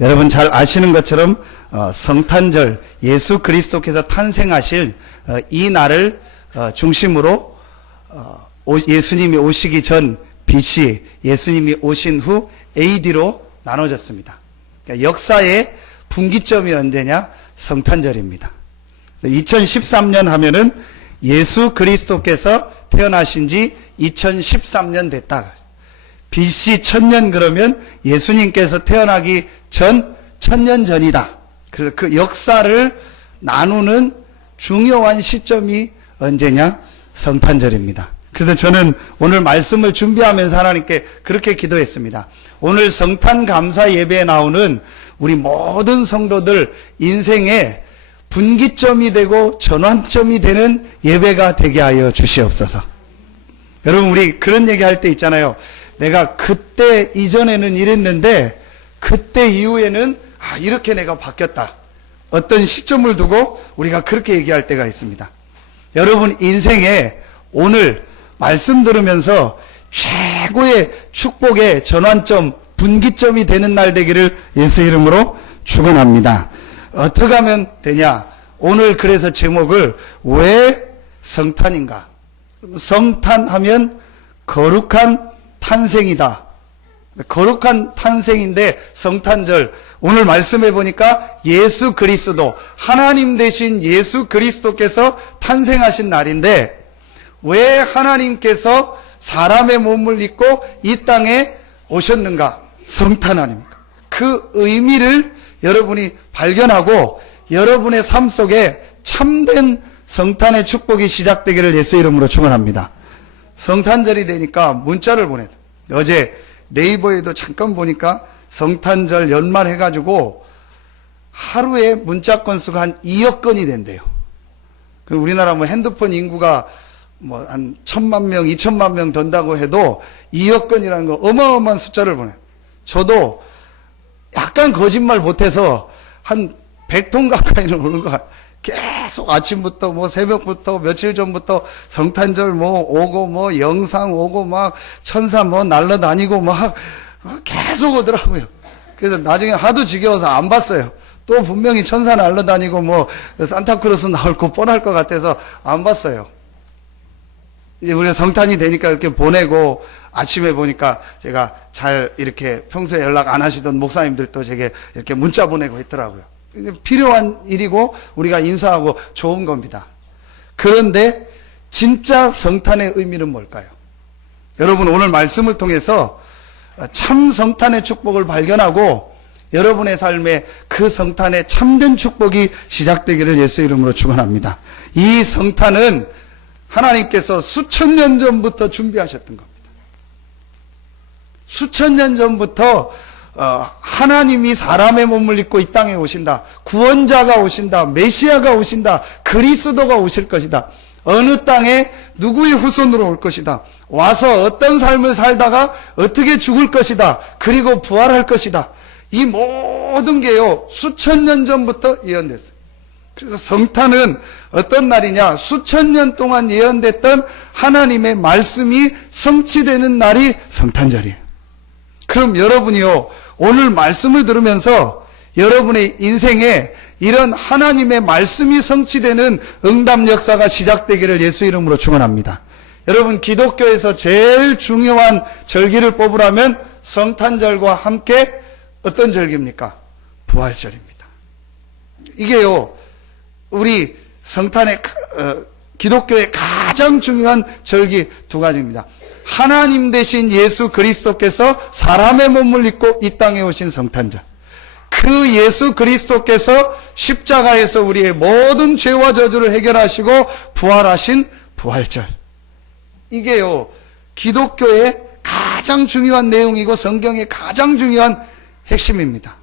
여러분 잘 아시는 것처럼 성탄절, 예수 그리스도께서 탄생하실 이 날을 중심으로 예수님이 오시기 전 BC, 예수님이 오신 후 AD로 나눠졌습니다. 그러니까 역사의 분기점이 언제냐? 성탄절입니다. 2013년 하면은 예수 그리스도께서 태어나신 지 2013년 됐다. BC 1000년 그러면 예수님께서 태어나기 전 1000년 전이다. 그래서 그 역사를 나누는 중요한 시점이 언제냐? 성탄절입니다. 그래서 저는 오늘 말씀을 준비하면서 하나님께 그렇게 기도했습니다. 오늘 성탄 감사 예배에 나오는 우리 모든 성도들 인생의 분기점이 되고 전환점이 되는 예배가 되게 하여 주시옵소서. 여러분 우리 그런 얘기할 때 있잖아요. 내가 그때 이전에는 이랬는데 그때 이후에는 이렇게 내가 바뀌었다. 어떤 시점을 두고 우리가 그렇게 얘기할 때가 있습니다. 여러분 인생에 오늘 말씀 들으면서 최고의 축복의 전환점, 분기점이 되는 날 되기를 예수 이름으로 축원합니다. 어떻게 하면 되냐? 오늘 그래서 제목을 왜 성탄인가? 성탄하면 거룩한 탄생이다. 거룩한 탄생인데 성탄절 오늘 말씀해 보니까 예수 그리스도 하나님 되신 예수 그리스도께서 탄생하신 날인데 왜 하나님께서 사람의 몸을 입고 이 땅에 오셨는가? 성탄 아닙니까? 그 의미를 여러분이 발견하고 여러분의 삶 속에 참된 성탄의 축복이 시작되기를 예수 이름으로 축원합니다. 성탄절이 되니까 문자를 보내요. 어제 네이버에도 잠깐 보니까 성탄절 연말해가지고 하루에 문자 건수가 한 2억 건이 된대요. 우리나라 핸드폰 인구가 한 1000만 명, 2000만 명 된다고 해도 2억 건이라는 거 어마어마한 숫자를 보내요. 저도 약간 거짓말 못해서 한 100통 가까이는 오는 것 같아요. 계속 아침부터 새벽부터 며칠 전부터 성탄절 오고 영상 오고 막 천사 날라다니고 막 계속 오더라고요. 그래서 나중에 하도 지겨워서 안 봤어요. 또 분명히 천사 날라다니고 산타크로스 나올 거 뻔할 것 같아서 안 봤어요. 이제 우리가 성탄이 되니까 이렇게 보내고 아침에 보니까 제가 잘 이렇게 평소에 연락 안 하시던 목사님들도 제게 이렇게 문자 보내고 있더라고요. 필요한 일이고 우리가 인사하고 좋은 겁니다. 그런데 진짜 성탄의 의미는 뭘까요? 여러분 오늘 말씀을 통해서 참 성탄의 축복을 발견하고 여러분의 삶에 그 성탄의 참된 축복이 시작되기를 예수 이름으로 축원합니다. 이 성탄은 하나님께서 수천 년 전부터 준비하셨던 겁니다. 수천 년 전부터 하나님이 사람의 몸을 입고 이 땅에 오신다. 구원자가 오신다. 메시아가 오신다. 그리스도가 오실 것이다. 어느 땅에 누구의 후손으로 올 것이다. 와서 어떤 삶을 살다가 어떻게 죽을 것이다. 그리고 부활할 것이다. 이 모든 게요 수천 년 전부터 예언됐어요. 그래서 성탄은 어떤 날이냐? 수천 년 동안 예언됐던 하나님의 말씀이 성취되는 날이 성탄절이에요. 그럼 여러분이요 오늘 말씀을 들으면서 여러분의 인생에 이런 하나님의 말씀이 성취되는 응답 역사가 시작되기를 예수 이름으로 축원합니다. 여러분 기독교에서 제일 중요한 절기를 뽑으라면 성탄절과 함께 어떤 절기입니까? 부활절입니다. 이게요 우리 성탄의 기독교의 가장 중요한 절기 두 가지입니다. 하나님 되신 예수 그리스도께서 사람의 몸을 입고 이 땅에 오신 성탄절. 그 예수 그리스도께서 십자가에서 우리의 모든 죄와 저주를 해결하시고 부활하신 부활절. 이게요 기독교의 가장 중요한 내용이고 성경의 가장 중요한 핵심입니다.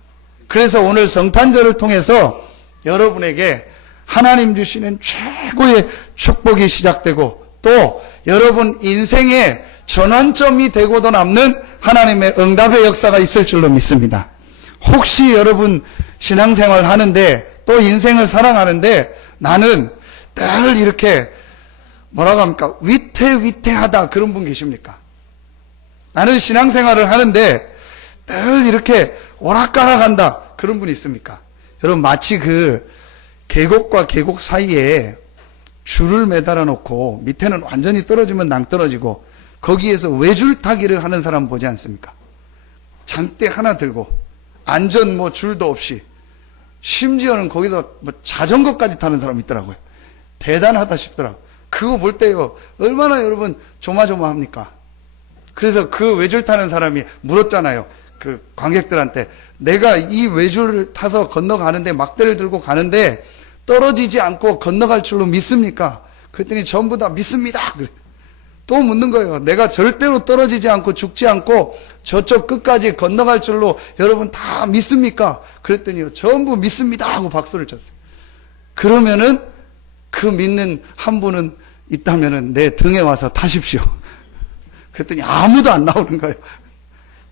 그래서 오늘 성탄절을 통해서 여러분에게 하나님 주시는 최고의 축복이 시작되고 또 여러분 인생의 전환점이 되고도 남는 하나님의 응답의 역사가 있을 줄로 믿습니다. 혹시 여러분 신앙생활 하는데 또 인생을 살아가는데 나는 늘 이렇게 뭐라고 합니까? 위태위태하다 그런 분 계십니까? 나는 신앙생활을 하는데 늘 이렇게 오락가락한다 그런 분이 있습니까? 여러분, 마치 그 계곡과 계곡 사이에 줄을 매달아 놓고 밑에는 완전히 떨어지면 낭떨어지고 거기에서 외줄타기를 하는 사람 보지 않습니까? 장대 하나 들고 안전 줄도 없이 심지어는 거기서 자전거까지 타는 사람이 있더라고요. 대단하다 싶더라고요. 그거 볼 때요, 얼마나 여러분 조마조마합니까? 그래서 그 외줄 타는 사람이 물었잖아요. 그 관객들한테, 내가 이 외줄을 타서 건너가는데, 막대를 들고 가는데 떨어지지 않고 건너갈 줄로 믿습니까? 그랬더니 전부 다 믿습니다. 또 묻는 거예요. 내가 절대로 떨어지지 않고 죽지 않고 저쪽 끝까지 건너갈 줄로 여러분 다 믿습니까? 그랬더니요, 전부 믿습니다 하고 박수를 쳤어요. 그러면은 그 믿는 한 분은 있다면은 내 등에 와서 타십시오. 그랬더니 아무도 안 나오는 거예요.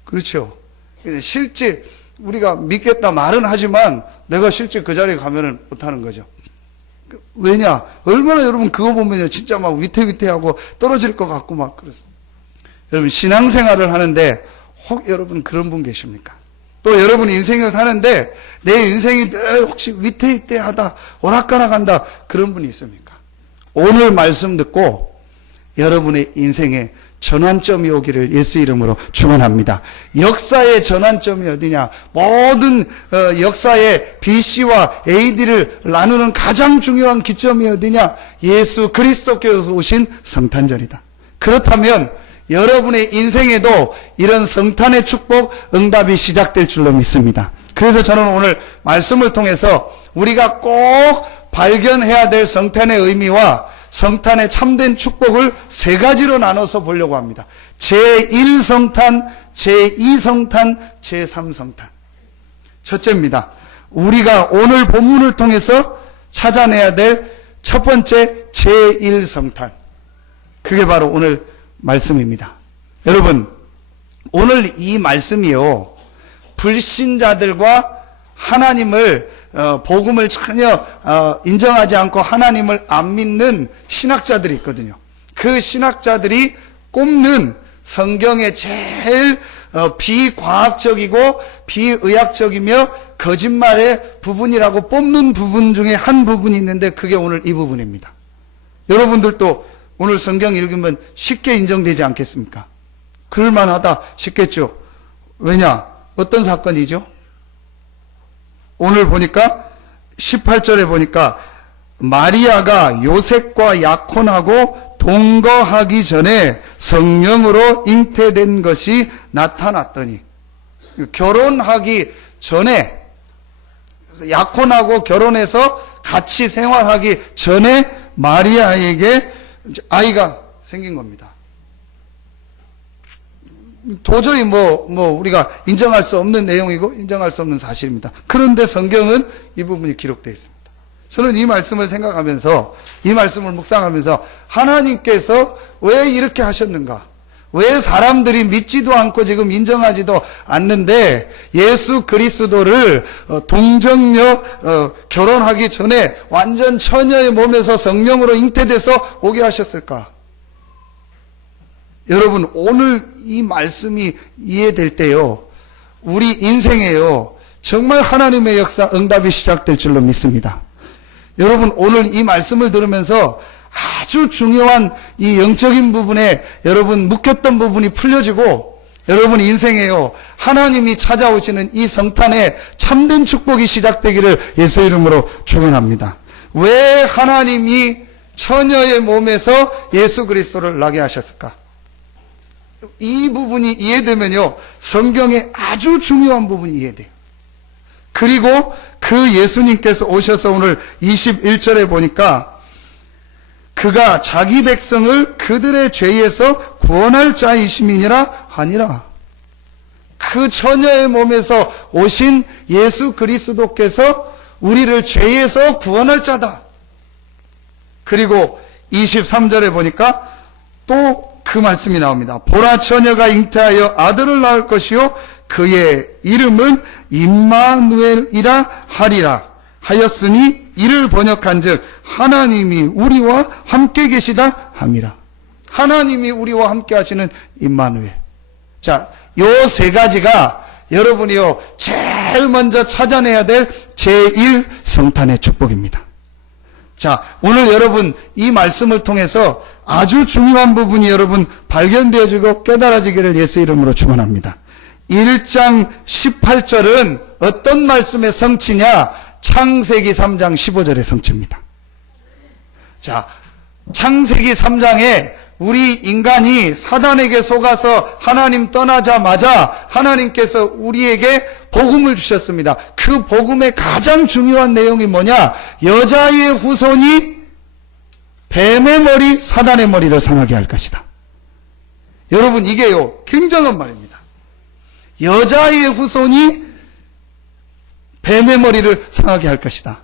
그렇죠. 실제 우리가 믿겠다 말은 하지만 내가 실제 그 자리에 가면은 못하는 거죠. 왜냐? 얼마나 여러분 그거 보면요, 진짜 막 위태위태하고 떨어질 것 같고 막 그렇습니다. 여러분, 신앙생활을 하는데 혹 여러분 그런 분 계십니까? 또 여러분 인생을 사는데 내 인생이 늘 혹시 위태위태하다, 오락가락한다, 그런 분이 있습니까? 오늘 말씀 듣고 여러분의 인생에 전환점이 오기를 예수 이름으로 축원합니다. 역사의 전환점이 어디냐? 모든 역사의 BC와 AD를 나누는 가장 중요한 기점이 어디냐? 예수 그리스도께서 오신 성탄절이다. 그렇다면 여러분의 인생에도 이런 성탄의 축복, 응답이 시작될 줄로 믿습니다. 그래서 저는 오늘 말씀을 통해서 우리가 꼭 발견해야 될 성탄의 의미와 성탄의 참된 축복을 세 가지로 나눠서 보려고 합니다. 제1성탄, 제2성탄, 제3성탄. 첫째입니다. 우리가 오늘 본문을 통해서 찾아내야 될 첫 번째 제1성탄. 그게 바로 오늘 말씀입니다. 여러분, 오늘 이 말씀이요, 불신자들과 하나님을 복음을 전혀 인정하지 않고 하나님을 안 믿는 신학자들이 있거든요. 그 신학자들이 꼽는 성경의 제일 비과학적이고 비의학적이며 거짓말의 부분이라고 뽑는 부분 중에 한 부분이 있는데 그게 오늘 이 부분입니다. 여러분들도 오늘 성경 읽으면 쉽게 인정되지 않겠습니까? 그럴만하다 싶겠죠. 왜냐? 어떤 사건이죠? 오늘 보니까 18절에 보니까 마리아가 요셉과 약혼하고 동거하기 전에 성령으로 잉태된 것이 나타났더니, 결혼하기 전에, 약혼하고 결혼해서 같이 생활하기 전에 마리아에게 아이가 생긴 겁니다. 도저히 우리가 인정할 수 없는 내용이고 인정할 수 없는 사실입니다. 그런데 성경은 이 부분이 기록되어 있습니다. 저는 이 말씀을 생각하면서, 이 말씀을 묵상하면서 하나님께서 왜 이렇게 하셨는가? 왜 사람들이 믿지도 않고 지금 인정하지도 않는데 예수 그리스도를 동정녀 결혼하기 전에 완전 처녀의 몸에서 성령으로 잉태돼서 오게 하셨을까? 여러분, 오늘 이 말씀이 이해될 때요, 우리 인생에요, 정말 하나님의 역사, 응답이 시작될 줄로 믿습니다. 여러분, 오늘 이 말씀을 들으면서 아주 중요한 이 영적인 부분에 여러분 묶였던 부분이 풀려지고, 여러분 인생에요, 하나님이 찾아오시는 이 성탄에 참된 축복이 시작되기를 예수 이름으로 축원합니다. 왜 하나님이 처녀의 몸에서 예수 그리스도를 나게 하셨을까? 이 부분이 이해되면요, 성경의 아주 중요한 부분이 이해돼요. 그리고 그 예수님께서 오셔서 오늘 21절에 보니까 그가 자기 백성을 그들의 죄에서 구원할 자이심이니라 하니라. 그 처녀의 몸에서 오신 예수 그리스도께서 우리를 죄에서 구원할 자다. 그리고 23절에 보니까 또 그 말씀이 나옵니다. 보라, 처녀가 잉태하여 아들을 낳을 것이요 그의 이름은 임마누엘이라 하리라 하였으니 이를 번역한즉 하나님이 우리와 함께 계시다 함이라. 하나님이 우리와 함께 하시는 임마누엘. 자, 요 세 가지가 여러분이요 제일 먼저 찾아내야 될 제1 성탄의 축복입니다. 자, 오늘 여러분 이 말씀을 통해서 아주 중요한 부분이 여러분 발견되어지고 깨달아지기를 예수 이름으로 축원합니다. 1장 18절은 어떤 말씀의 성취냐? 창세기 3장 15절의 성취입니다. 자, 창세기 3장에 우리 인간이 사단에게 속아서 하나님 떠나자마자 하나님께서 우리에게 복음을 주셨습니다. 그 복음의 가장 중요한 내용이 뭐냐? 여자의 후손이 뱀의 머리, 사단의 머리를 상하게 할 것이다. 여러분, 이게요 굉장한 말입니다. 여자의 후손이 뱀의 머리를 상하게 할 것이다.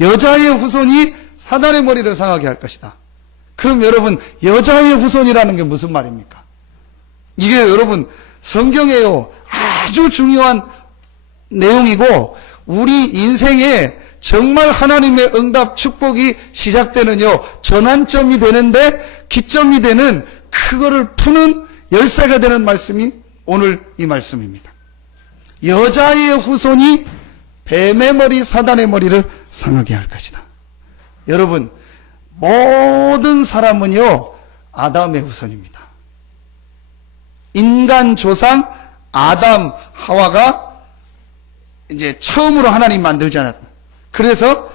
여자의 후손이 사단의 머리를 상하게 할 것이다. 그럼 여러분, 여자의 후손이라는 게 무슨 말입니까? 이게 여러분 성경에요 아주 중요한 내용이고 우리 인생에 정말 하나님의 응답 축복이 시작되는요 전환점이 되는데 기점이 되는 그거를 푸는 열쇠가 되는 말씀이 오늘 이 말씀입니다. 여자의 후손이 뱀의 머리, 사단의 머리를 상하게 할 것이다. 여러분, 모든 사람은요 아담의 후손입니다. 인간 조상 아담, 하와가 이제 처음으로 하나님 만들지 않았습니다. 그래서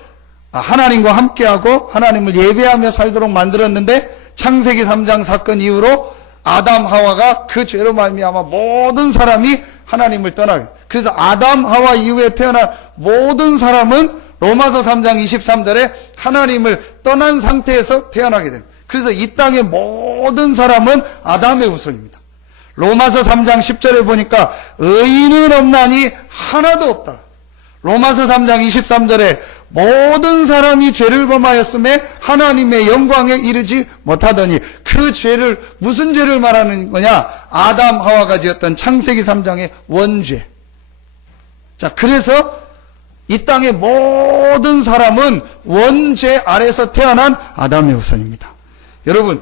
하나님과 함께하고 하나님을 예배하며 살도록 만들었는데 창세기 3장 사건 이후로 아담, 하와가 그 죄로 말미암아 모든 사람이 하나님을 떠나게. 그래서 아담, 하와 이후에 태어난 모든 사람은 로마서 3장 23절에 하나님을 떠난 상태에서 태어나게 됩니다. 그래서 이 땅의 모든 사람은 아담의 후손입니다. 로마서 3장 10절에 보니까 의인은 없나니 하나도 없다. 로마서 3장 23절에 모든 사람이 죄를 범하였음에 하나님의 영광에 이르지 못하더니 그 죄를 무슨 죄를 말하는 거냐? 아담 하와가 지었던 창세기 3장의 원죄. 자, 그래서 이 땅의 모든 사람은 원죄 아래서 태어난 아담의 후손입니다. 여러분,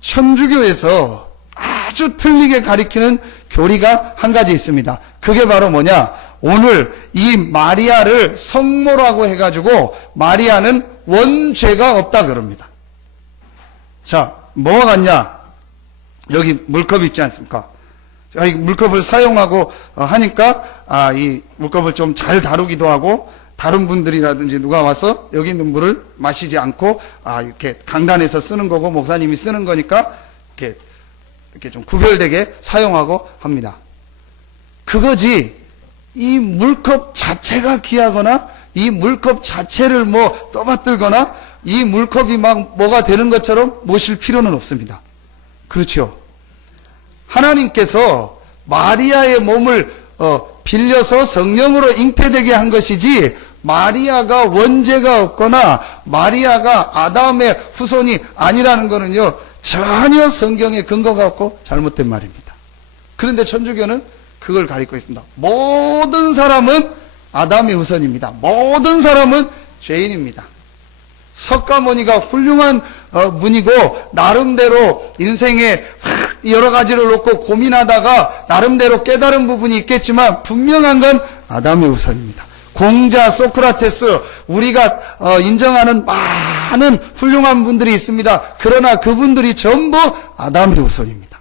천주교에서 아주 틀리게 가리키는 교리가 한 가지 있습니다. 그게 바로 뭐냐? 오늘 이 마리아를 성모라고 해가지고 마리아는 원죄가 없다 그럽니다. 자, 뭐가 같냐? 여기 물컵이 있지 않습니까? 이 물컵을 사용하고 하니까 이 물컵을 좀 잘 다루기도 하고 다른 분들이라든지 누가 와서 여기 있는 물을 마시지 않고 이렇게 강단에서 쓰는 거고 목사님이 쓰는 거니까 이렇게 좀 구별되게 사용하고 합니다. 그거지 이 물컵 자체가 귀하거나 이 물컵 자체를 뭐 떠받들거나 이 물컵이 막 뭐가 되는 것처럼 모실 필요는 없습니다. 그렇죠? 하나님께서 마리아의 몸을 빌려서 성령으로 잉태되게 한 것이지 마리아가 원죄가 없거나 마리아가 아담의 후손이 아니라는 것은요 전혀 성경에 근거가 없고 잘못된 말입니다. 그런데 천주교는 그걸 가리고 있습니다. 모든 사람은 아담의 후손입니다. 모든 사람은 죄인입니다. 석가모니가 훌륭한 분이고 나름대로 인생에 여러 가지를 놓고 고민하다가 나름대로 깨달은 부분이 있겠지만 분명한 건 아담의 후손입니다. 공자, 소크라테스, 우리가 인정하는 많은 훌륭한 분들이 있습니다. 그러나 그분들이 전부 아담의 후손입니다.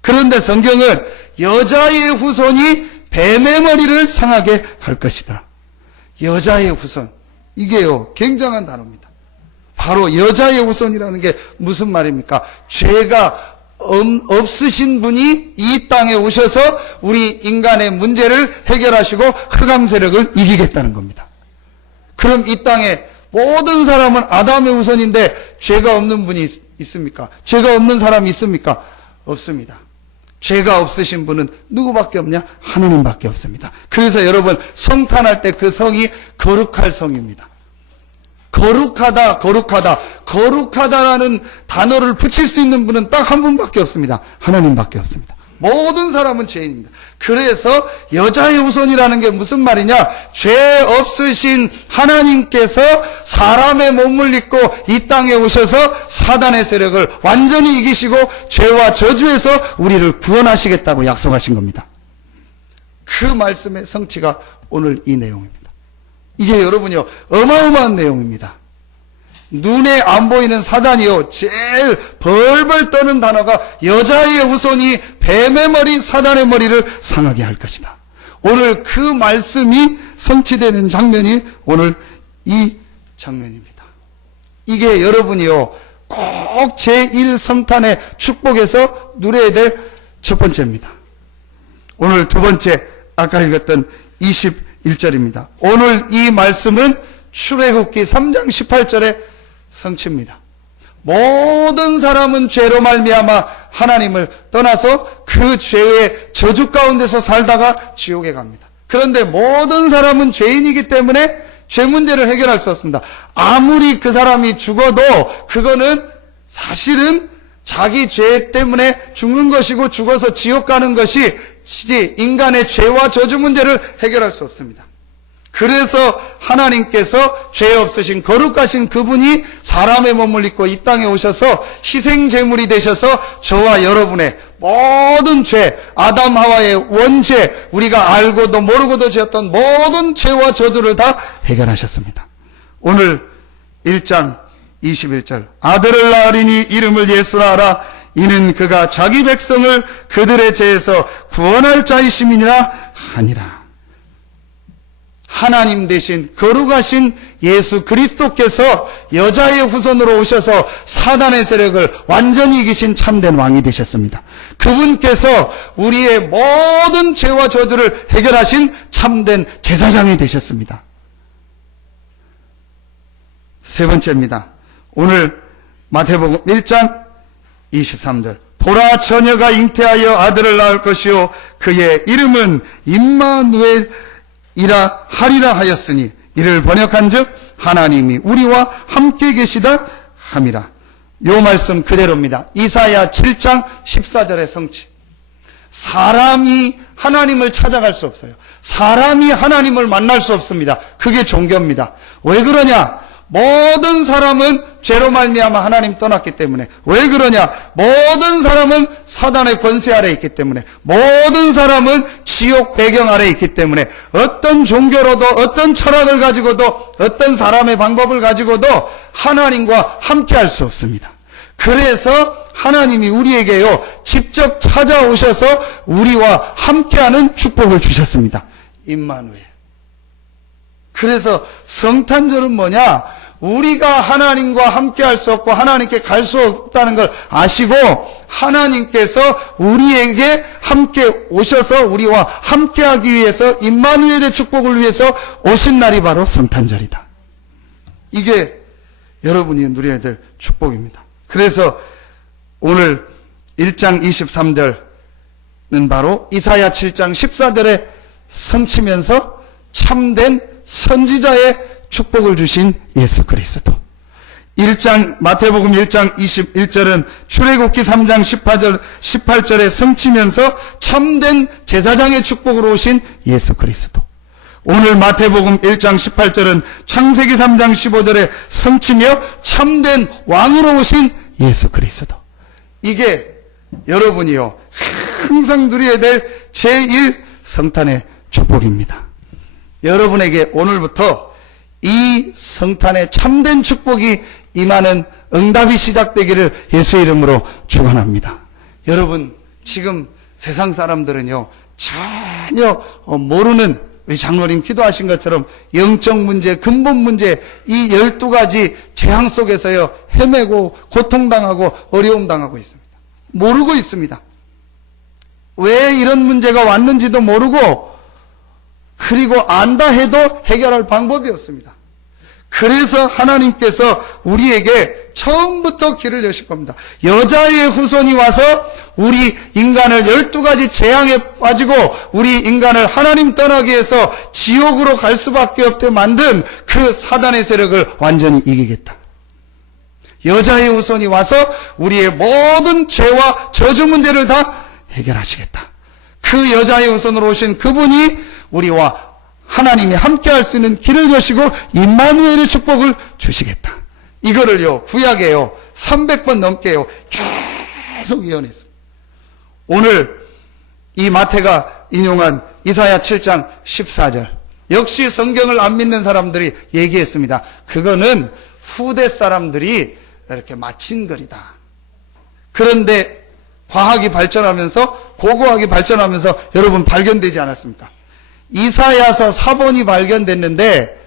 그런데 성경은 여자의 후손이 뱀의 머리를 상하게 할 것이다. 여자의 후손, 이게요 굉장한 단어입니다. 바로 여자의 후손이라는 게 무슨 말입니까? 죄가 없으신 분이 이 땅에 오셔서 우리 인간의 문제를 해결하시고 흑암 세력을 이기겠다는 겁니다. 그럼 이 땅에 모든 사람은 아담의 후손인데 죄가 없는 분이 있습니까? 죄가 없는 사람이 있습니까? 없습니다. 죄가 없으신 분은 누구밖에 없냐? 하느님밖에 없습니다. 그래서 여러분 성탄할 때 그 성이 거룩할 성입니다. 거룩하다, 거룩하다. 거룩하다라는 단어를 붙일 수 있는 분은 딱 한 분밖에 없습니다. 하나님밖에 없습니다. 모든 사람은 죄인입니다. 그래서 여자의 후손이라는 게 무슨 말이냐? 죄 없으신 하나님께서 사람의 몸을 입고 이 땅에 오셔서 사단의 세력을 완전히 이기시고 죄와 저주에서 우리를 구원하시겠다고 약속하신 겁니다. 그 말씀의 성취가 오늘 이 내용입니다. 이게 여러분요, 어마어마한 내용입니다. 눈에 안 보이는 사단이요, 제일 벌벌 떠는 단어가 여자의 후손이 뱀의 머리, 사단의 머리를 상하게 할 것이다. 오늘 그 말씀이 성취되는 장면이 오늘 이 장면입니다. 이게 여러분이요, 꼭 제1성탄의 축복에서 누려야 될 첫 번째입니다. 오늘 두 번째, 아까 읽었던 21절입니다. 오늘 이 말씀은 출애굽기 3장 18절의 성취입니다. 모든 사람은 죄로 말미암아 하나님을 떠나서 그 죄의 저주 가운데서 살다가 지옥에 갑니다. 그런데 모든 사람은 죄인이기 때문에 죄 문제를 해결할 수 없습니다. 아무리 그 사람이 죽어도 그거는 사실은 자기 죄 때문에 죽는 것이고 죽어서 지옥 가는 것이 인간의 죄와 저주 문제를 해결할 수 없습니다. 그래서 하나님께서 죄 없으신 거룩하신 그분이 사람의 몸을 입고 이 땅에 오셔서 희생제물이 되셔서 저와 여러분의 모든 죄, 아담 하와의 원죄, 우리가 알고도 모르고도 지었던 모든 죄와 저주를 다 해결하셨습니다. 오늘 1장 21절, 아들을 낳으리니 이름을 예수라 하라. 이는 그가 자기 백성을 그들의 죄에서 구원할 자이심이니라 하니라. 하나님 대신 거룩하신 예수 그리스도께서 여자의 후손으로 오셔서 사단의 세력을 완전히 이기신 참된 왕이 되셨습니다. 그분께서 우리의 모든 죄와 저주를 해결하신 참된 제사장이 되셨습니다. 세 번째입니다. 오늘 마태복음 1장 23절, 보라 처녀가 잉태하여 아들을 낳을 것이요 그의 이름은 임마누엘이라 하리라 하였으니 이를 번역한즉 하나님이 우리와 함께 계시다 함이라. 요 말씀 그대로입니다. 이사야 7장 14절의 성취. 사람이 하나님을 찾아갈 수 없어요. 사람이 하나님을 만날 수 없습니다. 그게 종교입니다. 왜 그러냐? 모든 사람은 죄로 말미암아 하나님 떠났기 때문에. 왜 그러냐? 모든 사람은 사단의 권세 아래 있기 때문에. 모든 사람은 지옥 배경 아래 있기 때문에. 어떤 종교로도 어떤 철학을 가지고도 어떤 사람의 방법을 가지고도 하나님과 함께 할 수 없습니다. 그래서 하나님이 우리에게요 직접 찾아오셔서 우리와 함께하는 축복을 주셨습니다. 임마누엘. 그래서 성탄절은 뭐냐? 우리가 하나님과 함께 할 수 없고 하나님께 갈 수 없다는 걸 아시고 하나님께서 우리에게 함께 오셔서 우리와 함께하기 위해서 임마누엘의 축복을 위해서 오신 날이 바로 성탄절이다. 이게 여러분이 누려야 될 축복입니다. 그래서 오늘 1장 23절은 바로 이사야 7장 14절에 성취면서 참된 선지자의 축복을 주신 예수 그리스도. 마태복음 1장 21절은 출애굽기 3장 18절에 성취면서 참된 제사장의 축복으로 오신 예수 그리스도. 오늘 마태복음 1장 18절은 창세기 3장 15절에 성취며 참된 왕으로 오신 예수 그리스도. 이게 여러분이요 항상 누려야 될 제1성탄의 축복입니다. 여러분에게 오늘부터 이 성탄의 참된 축복이 임하는 응답이 시작되기를 예수 이름으로 축원합니다. 여러분, 지금 세상 사람들은요 전혀 모르는, 우리 장로님 기도하신 것처럼 영적 문제, 근본 문제, 이 12가지 재앙 속에서요 헤매고 고통당하고 어려움 당하고 있습니다. 모르고 있습니다. 왜 이런 문제가 왔는지도 모르고, 그리고 안다 해도 해결할 방법이 없습니다. 그래서 하나님께서 우리에게 처음부터 길을 여실 겁니다. 여자의 후손이 와서 우리 인간을 12가지 재앙에 빠지고 우리 인간을 하나님 떠나게 해서 지옥으로 갈 수밖에 없게 만든 그 사단의 세력을 완전히 이기겠다. 여자의 후손이 와서 우리의 모든 죄와 저주 문제를 다 해결하시겠다. 그 여자의 후손으로 오신 그분이 우리와 하나님이 함께 할 수 있는 길을 여시고 임마누엘의 축복을 주시겠다. 이거를요 구약에요 300번 넘게요 계속 예언했습니다. 오늘 이 마태가 인용한 이사야 7장 14절. 역시 성경을 안 믿는 사람들이 얘기했습니다. 그거는 후대 사람들이 이렇게 마친 글이다. 그런데 과학이 발전하면서, 고고학이 발전하면서 여러분 발견되지 않았습니까? 이사야서 사본이 발견됐는데,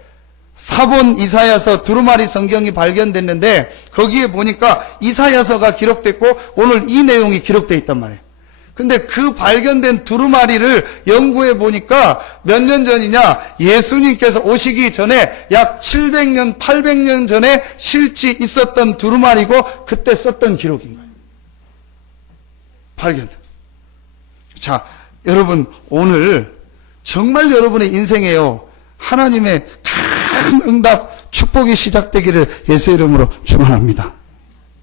사본 이사야서 두루마리 성경이 발견됐는데, 거기에 보니까 이사야서가 기록됐고 오늘 이 내용이 기록되어 있단 말이에요. 근데 그 발견된 두루마리를 연구해 보니까 몇 년 전이냐, 예수님께서 오시기 전에 약 700년, 800년 전에 실제 있었던 두루마리고 그때 썼던 기록인 거예요. 발견. 자, 여러분 오늘 정말 여러분의 인생에요, 하나님의 큰 응답, 축복이 시작되기를 예수 이름으로 축원합니다.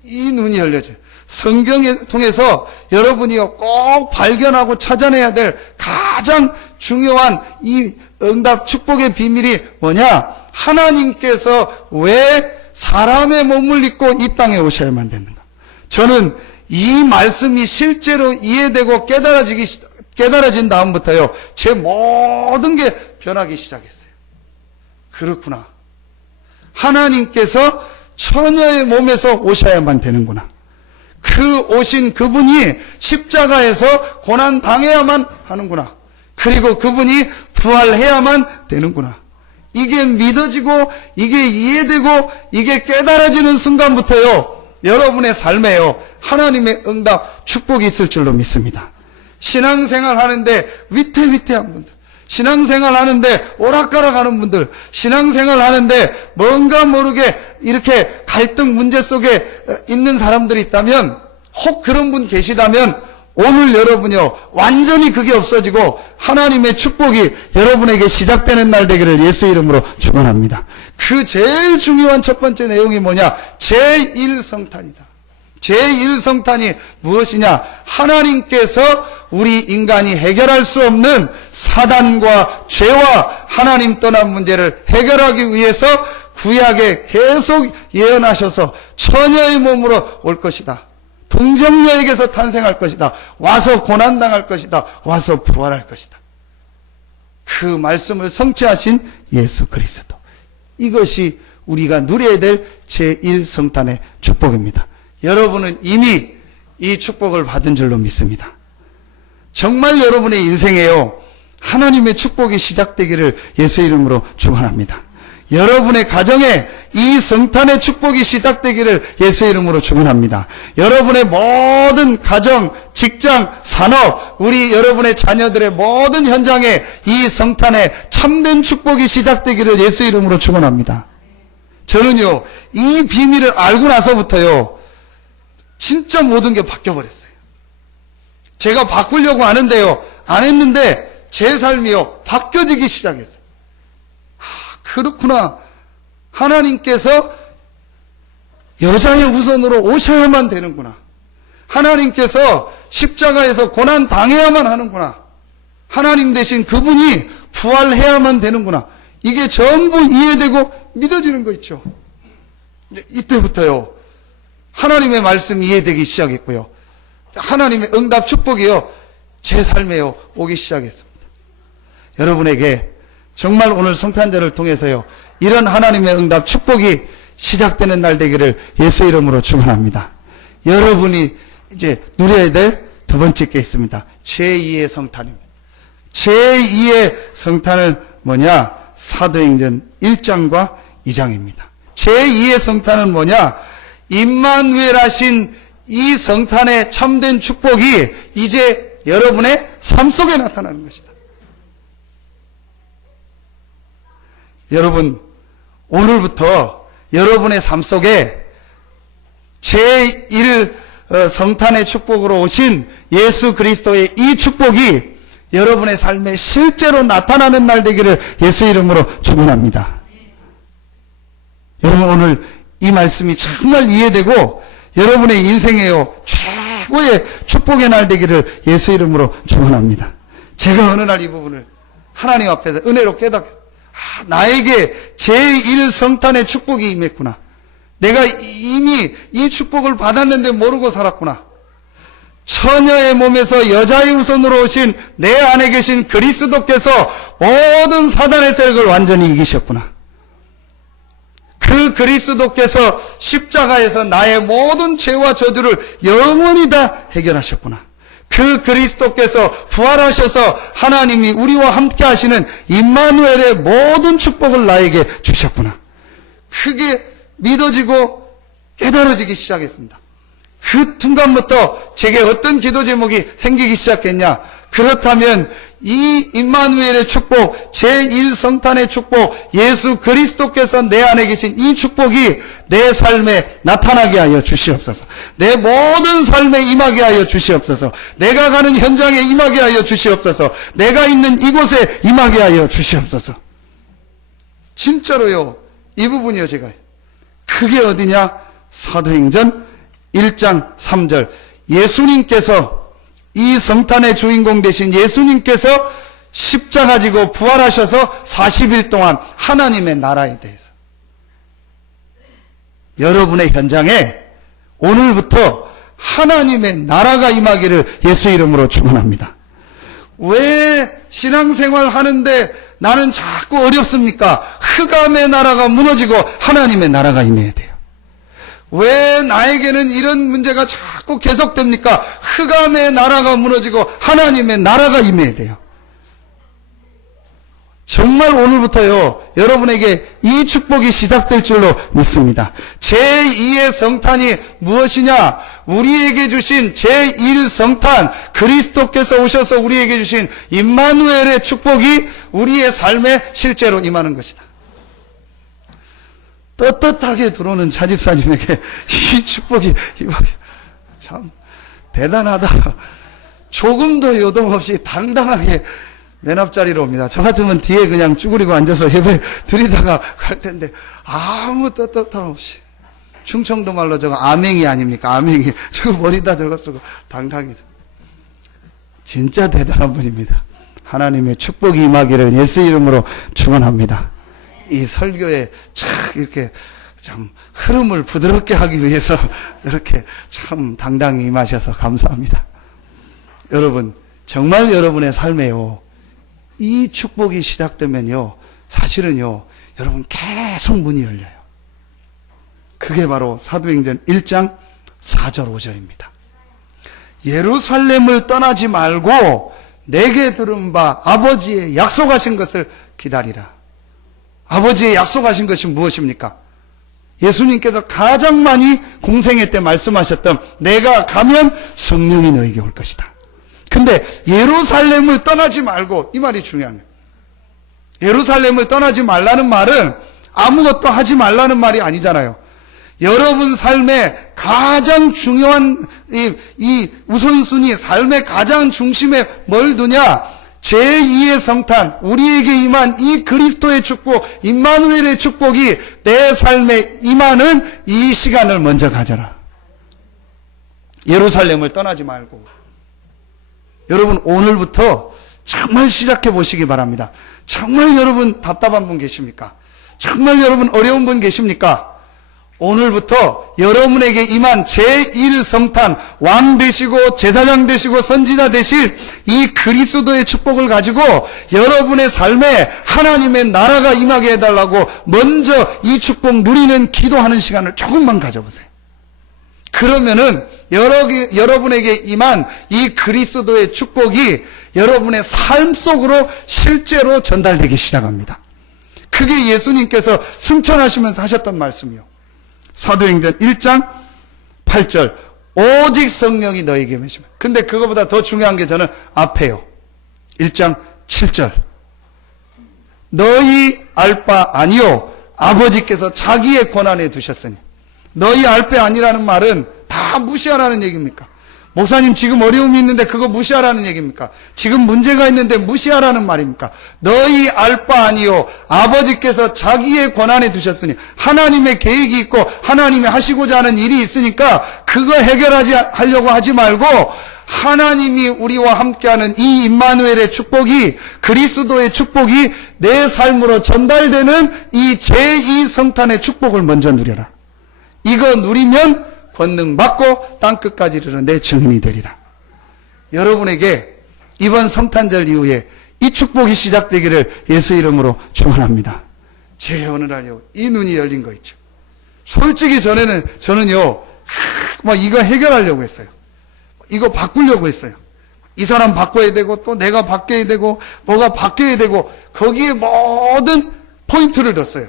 이 눈이 열려져요. 성경을 통해서 여러분이 꼭 발견하고 찾아내야 될 가장 중요한 이 응답 축복의 비밀이 뭐냐? 하나님께서 왜 사람의 몸을 입고 이 땅에 오셔야만 되는가? 저는 이 말씀이 실제로 이해되고 깨달아진 다음부터요, 제 모든 게 변하기 시작했어요. 그렇구나. 하나님께서 처녀의 몸에서 오셔야만 되는구나. 그 오신 그분이 십자가에서 고난 당해야만 하는구나. 그리고 그분이 부활해야만 되는구나. 이게 믿어지고 이게 이해되고 이게 깨달아지는 순간부터요, 여러분의 삶에요, 하나님의 응답 축복이 있을 줄로 믿습니다. 신앙생활 하는데 위태위태한 분들, 신앙생활 하는데 오락가락 하는 분들, 신앙생활 하는데 뭔가 모르게 이렇게 갈등 문제 속에 있는 사람들이 있다면, 혹 그런 분 계시다면 오늘 여러분이요, 완전히 그게 없어지고 하나님의 축복이 여러분에게 시작되는 날 되기를 예수 이름으로 축원합니다. 그 제일 중요한 첫 번째 내용이 뭐냐? 제1성탄이다. 제1성탄이 무엇이냐? 하나님께서 우리 인간이 해결할 수 없는 사단과 죄와 하나님 떠난 문제를 해결하기 위해서 구약에 계속 예언하셔서 처녀의 몸으로 올 것이다. 동정녀에게서 탄생할 것이다. 와서 고난당할 것이다. 와서 부활할 것이다. 그 말씀을 성취하신 예수 그리스도. 이것이 우리가 누려야 될 제1성탄의 축복입니다. 여러분은 이미 이 축복을 받은 줄로 믿습니다. 정말 여러분의 인생에요, 하나님의 축복이 시작되기를 예수 이름으로 축원합니다. 여러분의 가정에 이 성탄의 축복이 시작되기를 예수 이름으로 축원합니다. 여러분의 모든 가정, 직장, 산업, 우리 여러분의 자녀들의 모든 현장에 이 성탄의 참된 축복이 시작되기를 예수 이름으로 축원합니다. 저는요, 이 비밀을 알고 나서부터요, 진짜 모든 게 바뀌어버렸어요. 제가 바꾸려고 하는데요, 안 했는데 제 삶이요, 바뀌어지기 시작했어요. 그렇구나. 하나님께서 여자의 후손으로 오셔야만 되는구나. 하나님께서 십자가에서 고난 당해야만 하는구나. 하나님 대신 그분이 부활해야만 되는구나. 이게 전부 이해되고 믿어지는 거 있죠. 이때부터요, 하나님의 말씀이 이해되기 시작했고요, 하나님의 응답 축복이요, 제 삶에요 오기 시작했습니다. 여러분에게 정말 오늘 성탄절을 통해서요, 이런 하나님의 응답 축복이 시작되는 날 되기를 예수 이름으로 축원합니다. 여러분이 이제 누려야 될 두 번째 게 있습니다. 제2의 성탄입니다. 제2의 성탄은 뭐냐? 사도행전 1장과 2장입니다. 제2의 성탄은 뭐냐? 임마누엘 하신 이 성탄의 참된 축복이 이제 여러분의 삶 속에 나타나는 것이다. 여러분, 오늘부터 여러분의 삶 속에 제1 성탄의 축복으로 오신 예수 그리스도의 이 축복이 여러분의 삶에 실제로 나타나는 날 되기를 예수 이름으로 축원합니다. 여러분, 오늘 이 말씀이 정말 이해되고 여러분의 인생에요, 최고의 축복의 날 되기를 예수 이름으로 축원합니다. 제가 어느 날 이 부분을 하나님 앞에서 은혜로 깨닫게, 나에게 제1성탄의 축복이 임했구나. 내가 이미 이 축복을 받았는데 모르고 살았구나. 처녀의 몸에서 여자의 후손으로 오신 내 안에 계신 그리스도께서 모든 사단의 세력을 완전히 이기셨구나. 그 그리스도께서 십자가에서 나의 모든 죄와 저주를 영원히 다 해결하셨구나. 그 그리스도께서 부활하셔서 하나님이 우리와 함께 하시는 임마누엘의 모든 축복을 나에게 주셨구나. 그게 믿어지고 깨달아지기 시작했습니다. 그 순간부터 제게 어떤 기도 제목이 생기기 시작했냐? 그렇다면 이 임마누엘의 축복, 제1성탄의 축복, 예수 그리스도께서 내 안에 계신 이 축복이 내 삶에 나타나게 하여 주시옵소서. 내 모든 삶에 임하게 하여 주시옵소서. 내가 가는 현장에 임하게 하여 주시옵소서. 내가 있는 이곳에 임하게 하여 주시옵소서. 진짜로요, 이 부분이요, 제가. 그게 어디냐? 사도행전 1장 3절. 예수님께서, 이 성탄의 주인공 되신 예수님께서 십자가 지고 부활하셔서 40일 동안 하나님의 나라에 대해서, 여러분의 현장에 오늘부터 하나님의 나라가 임하기를 예수 이름으로 축원합니다. 왜 신앙생활 하는데 나는 자꾸 어렵습니까? 흑암의 나라가 무너지고 하나님의 나라가 임해야 돼요. 왜 나에게는 이런 문제가 자꾸 계속됩니까? 흑암의 나라가 무너지고 하나님의 나라가 임해야 돼요. 정말 오늘부터요, 여러분에게 이 축복이 시작될 줄로 믿습니다. 제2의 성탄이 무엇이냐? 우리에게 주신 제1성탄, 그리스도께서 오셔서 우리에게 주신 임마누엘의 축복이 우리의 삶에 실제로 임하는 것이다. 떳떳하게 들어오는 자집사님에게 이 축복이 참 대단하다. 조금도 요동 없이 당당하게 맨 앞자리로 옵니다. 저 같으면 뒤에 그냥 쭈그리고 앉아서 예배 드리다가 갈 텐데 아무 떳떳함 없이, 충청도 말로 저거 아맹이 아닙니까? 아맹이. 저거 머리다 저거 쓰고 당당히. 진짜 대단한 분입니다. 하나님의 축복이 임하기를 예수 이름으로 축원합니다. 이 설교에 참 이렇게 참 흐름을 부드럽게 하기 위해서 이렇게 참 당당히 임하셔서 감사합니다. 여러분, 정말 여러분의 삶에요, 이 축복이 시작되면요, 사실은요, 여러분 계속 문이 열려요. 그게 바로 사도행전 1장 4절 5절입니다. 예루살렘을 떠나지 말고 내게 들은 바 아버지의 약속하신 것을 기다리라. 아버지의 약속하신 것이 무엇입니까? 예수님께서 가장 많이 공생애 때 말씀하셨던, 내가 가면 성령이 너에게 올 것이다. 근데 예루살렘을 떠나지 말고, 이 말이 중요한 거예요. 예루살렘을 떠나지 말라는 말은 아무것도 하지 말라는 말이 아니잖아요. 여러분 삶의 가장 중요한 이 우선순위, 삶의 가장 중심에 뭘 두냐? 제2의 성탄, 우리에게 임한 이 그리스도의 축복, 임마누엘의 축복이 내 삶에 임하는 이 시간을 먼저 가져라. 예루살렘을 떠나지 말고. 여러분, 오늘부터 정말 시작해 보시기 바랍니다. 정말 여러분 답답한 분 계십니까? 정말 여러분 어려운 분 계십니까? 오늘부터 여러분에게 임한 제1성탄, 왕 되시고 제사장 되시고 선지자 되신 이 그리스도의 축복을 가지고 여러분의 삶에 하나님의 나라가 임하게 해달라고 먼저 이 축복 누리는 기도하는 시간을 조금만 가져보세요. 그러면은 여러분에게 임한 이 그리스도의 축복이 여러분의 삶 속으로 실제로 전달되기 시작합니다. 그게 예수님께서 승천하시면서 하셨던 말씀이요. 사도행전 1장 8절, 오직 성령이 너에게 임하시면. 근데 그거보다 더 중요한 게 저는 앞에요. 1장 7절, 너희 알 바 아니요 아버지께서 자기의 권한에 두셨으니. 너희 알 바 아니라는 말은 다 무시하라는 얘기입니까? 목사님 지금 어려움이 있는데 그거 무시하라는 얘기입니까? 지금 문제가 있는데 무시하라는 말입니까? 너희 알 바 아니요 아버지께서 자기의 권한에 두셨으니, 하나님의 계획이 있고 하나님이 하시고자 하는 일이 있으니까 그거 하려고 하지 말고, 하나님이 우리와 함께하는 이 임마누엘의 축복이, 그리스도의 축복이 내 삶으로 전달되는 이 제2성탄의 축복을 먼저 누려라. 이거 누리면 권능 받고 땅끝까지 이르러 내 증인이 되리라. 여러분에게 이번 성탄절 이후에 이 축복이 시작되기를 예수 이름으로 축원합니다. 재혼을 이 눈이 열린 거 있죠. 솔직히 저는요, 막 이거 해결하려고 했어요. 이거 바꾸려고 했어요. 이 사람 바꿔야 되고, 또 내가 바뀌어야 되고, 뭐가 바뀌어야 되고, 거기에 모든 포인트를 뒀어요.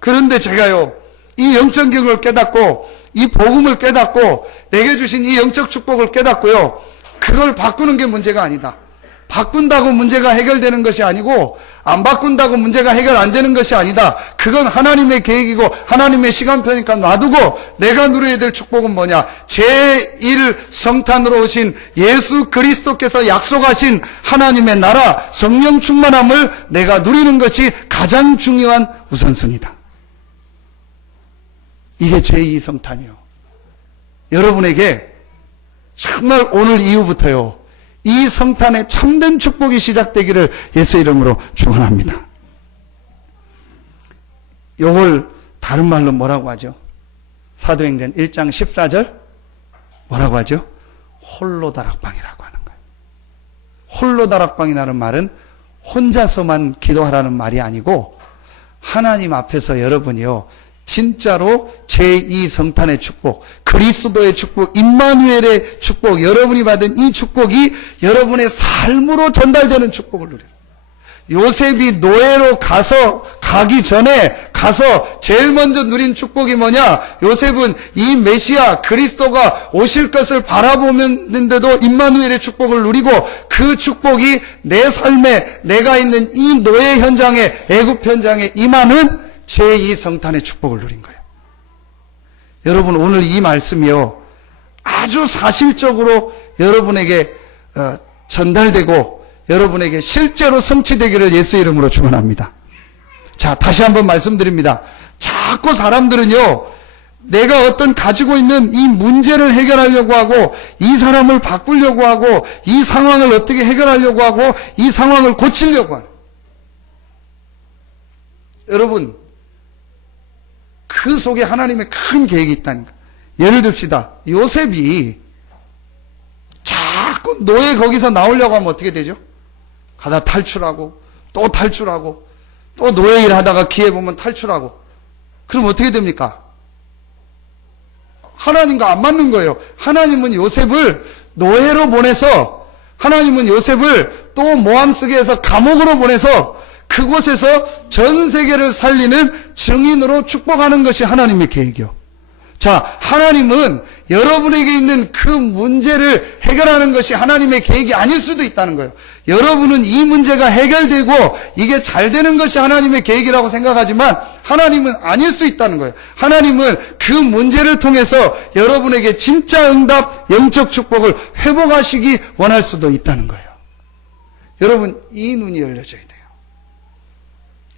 그런데 제가요, 이 영적 경을 깨닫고, 이 복음을 깨닫고, 내게 주신 이 영적 축복을 깨닫고요, 그걸 바꾸는 게 문제가 아니다. 바꾼다고 문제가 해결되는 것이 아니고, 안 바꾼다고 문제가 해결 안 되는 것이 아니다. 그건 하나님의 계획이고 하나님의 시간표니까 놔두고, 내가 누려야 될 축복은 뭐냐? 제1 성탄으로 오신 예수 그리스도께서 약속하신 하나님의 나라 성령 충만함을 내가 누리는 것이 가장 중요한 우선순위다. 이게 제2 성탄이요. 여러분에게 정말 오늘 이후부터요, 이 성탄의 참된 축복이 시작되기를 예수 이름으로 축원합니다. 요걸 다른 말로 뭐라고 하죠? 사도행전 1장 14절 뭐라고 하죠? 홀로다락방이라고 하는 거예요. 홀로다락방이라는 말은 혼자서만 기도하라는 말이 아니고, 하나님 앞에서 여러분이요, 진짜로 제2 성탄의 축복, 그리스도의 축복, 임마누엘의 축복, 여러분이 받은 이 축복이 여러분의 삶으로 전달되는 축복을 누려요. 요셉이 노예로 가기 전에 제일 먼저 누린 축복이 뭐냐? 요셉은 이 메시아 그리스도가 오실 것을 바라보는데도 임마누엘의 축복을 누리고, 그 축복이 내 삶에, 내가 있는 이 노예 현장에, 애굽 현장에 임하는 제2 성탄의 축복을 누린 거예요. 여러분, 오늘 이 말씀이요, 아주 사실적으로 여러분에게 전달되고 여러분에게 실제로 성취되기를 예수 이름으로 축원합니다. 자, 다시 한번 말씀드립니다. 자꾸 사람들은요, 내가 어떤 가지고 있는 이 문제를 해결하려고 하고, 이 사람을 바꾸려고 하고, 이 상황을 어떻게 해결하려고 하고, 이 상황을 고치려고 하는, 여러분, 그 속에 하나님의 큰 계획이 있다니까. 예를 듭시다. 요셉이 자꾸 노예 거기서 나오려고 하면 어떻게 되죠? 가다 탈출하고, 또 탈출하고, 또 노예 일 하다가 기회 보면 탈출하고. 그럼 어떻게 됩니까? 하나님과 안 맞는 거예요. 하나님은 요셉을 노예로 보내서, 하나님은 요셉을 또 모함쓰게 해서 감옥으로 보내서 그곳에서 전 세계를 살리는 증인으로 축복하는 것이 하나님의 계획이요. 자, 하나님은 여러분에게 있는 그 문제를 해결하는 것이 하나님의 계획이 아닐 수도 있다는 거예요. 여러분은 이 문제가 해결되고 이게 잘 되는 것이 하나님의 계획이라고 생각하지만, 하나님은 아닐 수 있다는 거예요. 하나님은 그 문제를 통해서 여러분에게 진짜 응답, 영적 축복을 회복하시기 원할 수도 있다는 거예요. 여러분, 이 눈이 열려져야 돼요.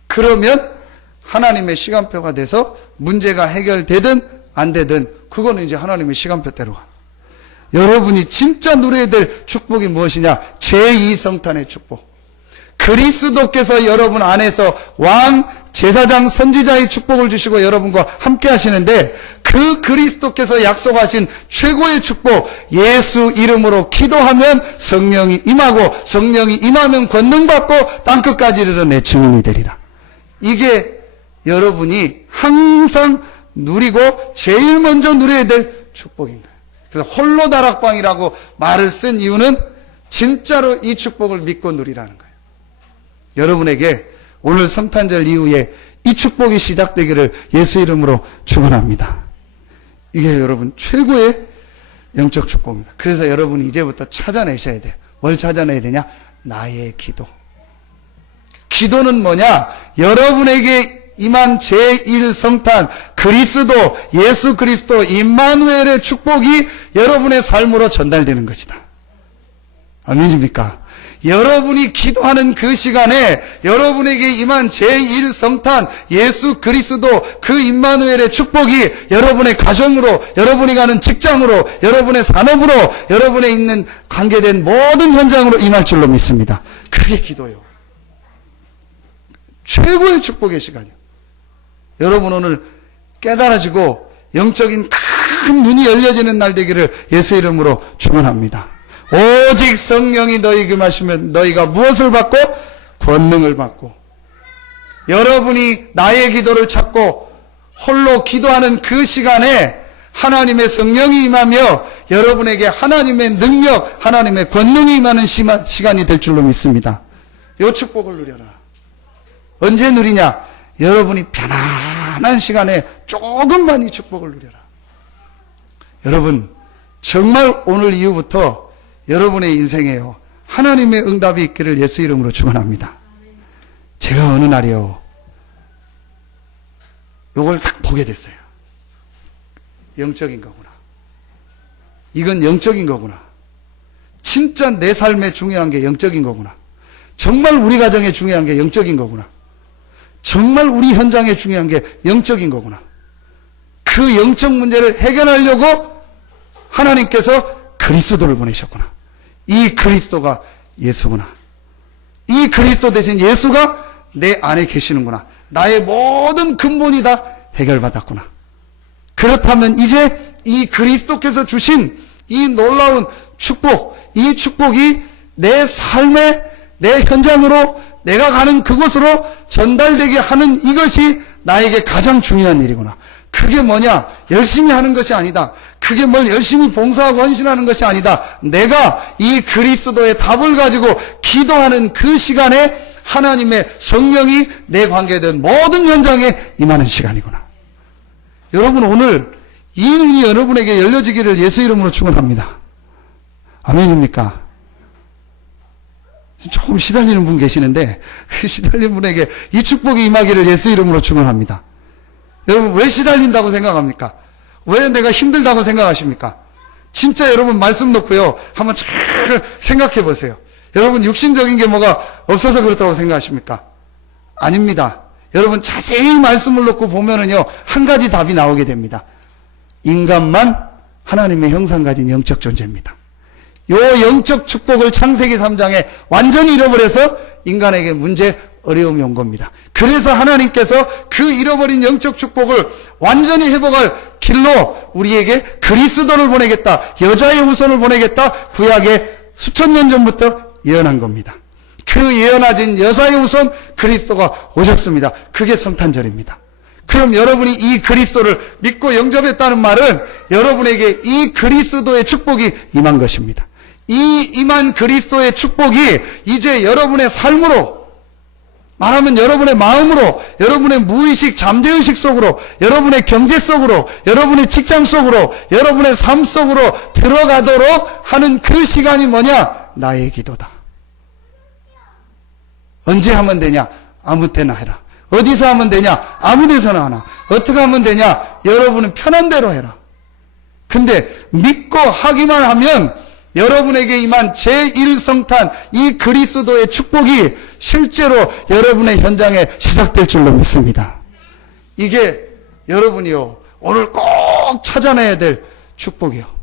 그러면 하나님의 시간표가 돼서 문제가 해결되든 안 되든 그거는 이제 하나님의 시간표대로 가. 여러분이 진짜 누려야 될 축복이 무엇이냐? 제2 성탄의 축복. 그리스도께서 여러분 안에서 왕, 제사장, 선지자의 축복을 주시고 여러분과 함께 하시는데, 그 그리스도께서 약속하신 최고의 축복, 예수 이름으로 기도하면 성령이 임하고, 성령이 임하면 권능받고 땅끝까지 이르러 내 증인이 되리라. 이게 여러분이 항상 누리고 제일 먼저 누려야 될 축복인 거예요. 그래서 홀로 다락방이라고 말을 쓴 이유는 진짜로 이 축복을 믿고 누리라는 거예요. 여러분에게 오늘 성탄절 이후에 이 축복이 시작되기를 예수 이름으로 축원합니다. 이게 여러분 최고의 영적 축복입니다. 그래서 여러분이 이제부터 찾아내셔야 돼요. 뭘 찾아내야 되냐? 나의 기도. 기도는 뭐냐? 여러분에게 임한 제1 성탄 그리스도, 예수 그리스도, 임마누엘의 축복이 여러분의 삶으로 전달되는 것이다. 아멘입니까? 여러분이 기도하는 그 시간에 여러분에게 임한 제1 성탄 예수 그리스도, 그 임마누엘의 축복이 여러분의 가정으로, 여러분이 가는 직장으로, 여러분의 산업으로, 여러분의 있는 관계된 모든 현장으로 임할 줄로 믿습니다. 그게 기도요. 최고의 축복의 시간이요. 여러분 오늘 깨달아지고 영적인 큰 눈이 열려지는 날 되기를 예수 이름으로 축원합니다. 오직 성령이 너희에게 임하시면 너희가 무엇을 받고? 권능을 받고. 여러분이 나의 기도를 찾고 홀로 기도하는 그 시간에 하나님의 성령이 임하며 여러분에게 하나님의 능력, 하나님의 권능이 임하는 시간이 될 줄로 믿습니다. 이 축복을 누려라. 언제 누리냐? 여러분이 편안한 시간에 조금만 이 축복을 누려라. 여러분, 정말 오늘 이후부터 여러분의 인생에요, 하나님의 응답이 있기를 예수 이름으로 축원합니다. 제가 어느 날이요, 요걸 딱 보게 됐어요. 영적인 거구나. 이건 영적인 거구나. 진짜 내 삶에 중요한 게 영적인 거구나. 정말 우리 가정에 중요한 게 영적인 거구나. 정말 우리 현장에 중요한 게 영적인 거구나. 그 영적 문제를 해결하려고 하나님께서 그리스도를 보내셨구나. 이 그리스도가 예수구나. 이 그리스도 대신 예수가 내 안에 계시는구나. 나의 모든 근본이 다 해결받았구나. 그렇다면 이제 이 그리스도께서 주신 이 놀라운 축복, 이 축복이 내 삶의, 내 현장으로, 내가 가는 그곳으로 전달되게 하는 이것이 나에게 가장 중요한 일이구나. 그게 뭐냐? 열심히 하는 것이 아니다. 그게 뭘 열심히 봉사하고 헌신하는 것이 아니다. 내가 이 그리스도의 답을 가지고 기도하는 그 시간에 하나님의 성령이 내 관계에 대한 모든 현장에 임하는 시간이구나. 여러분, 오늘 이 눈이 여러분에게 열려지기를 예수 이름으로 축원합니다. 아멘입니까? 조금 시달리는 분 계시는데 그 시달리는 분에게 이 축복이 임하기를 예수 이름으로 축원합니다. 여러분, 왜 시달린다고 생각합니까? 왜 내가 힘들다고 생각하십니까? 진짜 여러분 말씀 놓고요, 한번 잘 생각해 보세요. 여러분, 육신적인 게 뭐가 없어서 그렇다고 생각하십니까? 아닙니다. 여러분, 자세히 말씀을 놓고 보면은요, 한 가지 답이 나오게 됩니다. 인간만 하나님의 형상 가진 영적 존재입니다. 요 영적 축복을 창세기 3장에 완전히 잃어버려서 인간에게 문제, 어려움이 온 겁니다. 그래서 하나님께서 그 잃어버린 영적 축복을 완전히 회복할 길로 우리에게 그리스도를 보내겠다, 여자의 후손을 보내겠다, 구약에 수천 년 전부터 예언한 겁니다. 그 예언하신 여자의 후손 그리스도가 오셨습니다. 그게 성탄절입니다. 그럼 여러분이 이 그리스도를 믿고 영접했다는 말은 여러분에게 이 그리스도의 축복이 임한 것입니다. 이 임한 그리스도의 축복이 이제 여러분의 삶으로, 말하면 여러분의 마음으로, 여러분의 무의식, 잠재의식 속으로, 여러분의 경제 속으로, 여러분의 직장 속으로, 여러분의 삶 속으로 들어가도록 하는 그 시간이 뭐냐? 나의 기도다. 언제 하면 되냐? 아무 때나 해라. 어디서 하면 되냐? 아무 데서나 하나. 어떻게 하면 되냐? 여러분은 편한 대로 해라. 근데 믿고 하기만 하면 여러분에게 임한 제1성탄 이 그리스도의 축복이 실제로 여러분의 현장에 시작될 줄로 믿습니다. 이게 여러분이요, 오늘 꼭 찾아내야 될 축복이요.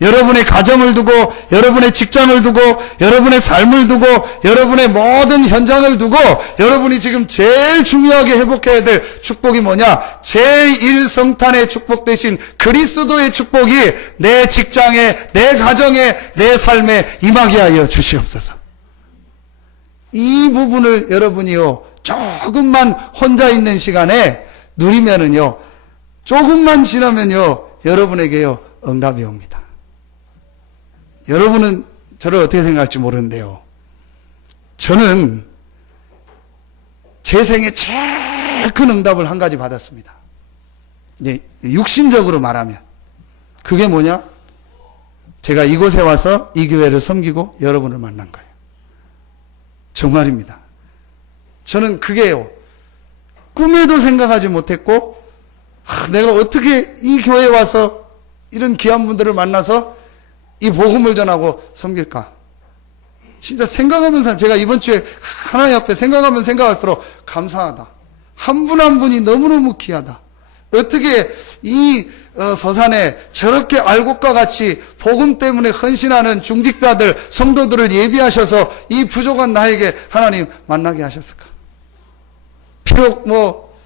여러분의 가정을 두고, 여러분의 직장을 두고, 여러분의 삶을 두고, 여러분의 모든 현장을 두고, 여러분이 지금 제일 중요하게 회복해야 될 축복이 뭐냐? 제1성탄의 축복 대신 그리스도의 축복이 내 직장에, 내 가정에, 내 삶에 임하게 하여 주시옵소서. 이 부분을 여러분이요, 조금만 혼자 있는 시간에 누리면은요, 조금만 지나면요, 여러분에게요, 응답이 옵니다. 여러분은 저를 어떻게 생각할지 모르는데요, 저는 제 생에 제일 큰 응답을 한 가지 받았습니다. 이제 육신적으로 말하면 그게 뭐냐? 제가 이곳에 와서 이 교회를 섬기고 여러분을 만난 거예요. 정말입니다. 저는 그게요, 꿈에도 생각하지 못했고, 내가 어떻게 이 교회에 와서 이런 귀한 분들을 만나서 이 복음을 전하고 섬길까? 진짜 생각하면서, 제가 이번 주에 하나님 앞에 생각하면 생각할수록 감사하다. 한 분 한 분이 너무너무 귀하다. 어떻게 이 서산에 저렇게 알곡과 같이 복음 때문에 헌신하는 중직자들, 성도들을 예비하셔서 이 부족한 나에게 하나님 만나게 하셨을까? 비록